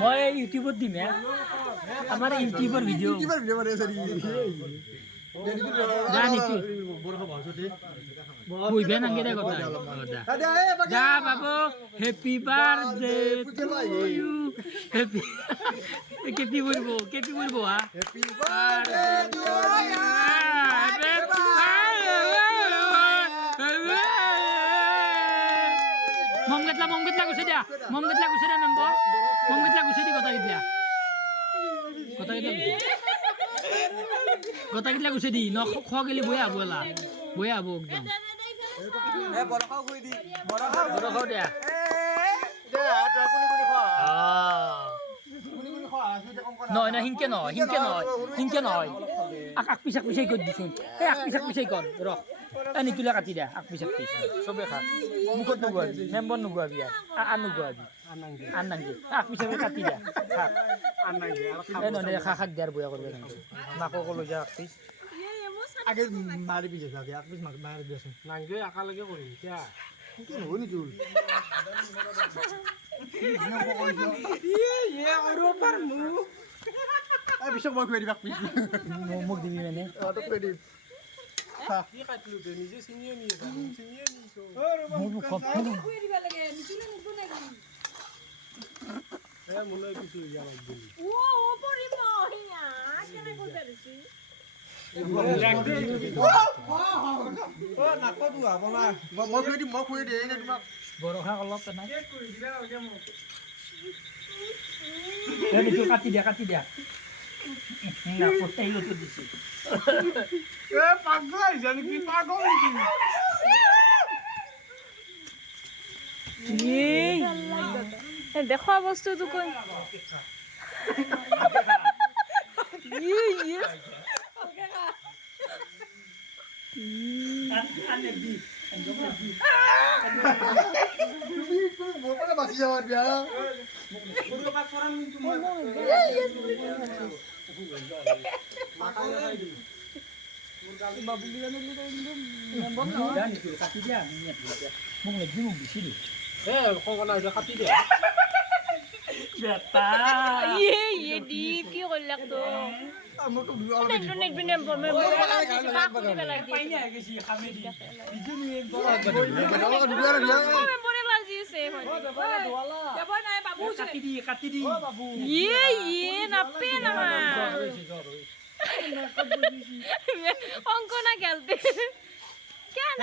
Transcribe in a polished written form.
মই ইউটিউবত দিম আমার ইউটিউবের ভিডিও বুঝবে না কে কথা যা বাবু happy birthday to you happy কেপি বলবো হ্যাপি বার্থডে টু ইউ মমগতলা গুছে দিয়া মেম্বর মমগতলা গুছে দি কথা গিলা গুছে দি ন খ গেলি বয়া বলা বয়া আবো একদম এ বড় খাও কই দি বড় খাও দিয়া দে আট কোনি খা কোনি খা আসি কম কথা নয় না হিংকে নয় আক পিছাক পিছাই কই দিছুন এ আক পিছাই কর র এনি তুলা কাটি দে আক পিছাক সবে খা মুখত নুগুয়াবি মেম্বর নুগুয়াবি আর নুগুয়াবি আন্নাঙ্গি আক পিছাক কাটি দে খা আন্নাঙ্গি এ ননে খাক দেয়ার বয়া করবে নাকো কলো যা আক পিছ আগে মারি পিছে থাকে আক পিছ মারি দিছুন নাঙ্গে আকা লাগে করি কিয়া কি হনি তুই ইয়ে আর ওপর মু এই বিশক মই কই দিবা পিছ মুখ দিবি মানে তো কই দিবি কি কাটলু তে নিজে চিনিয়ে নিছো মুখ কই দিবা লাগে নিতুলে মুখ নাকি এ মনে কিছু ইয়া লাগবে ও ওপরে মহিয়া কেনে করতেছি ও নাকো দুয়া বলা মই কই দি এনে তোমাক বৰখা অলপ নাই কে কৰি দিলা লাগে মোক এ নিতু কাটি দিয়া না পটাই লতো দিছি এ পাগল জানি কি পাগল এই দেখো বস্তুটো কই আনে দি বড় বাসি যাওয়ার বিয়া বড় কাজ করাম কিন্তু অঙ্ক না খেলতে কেন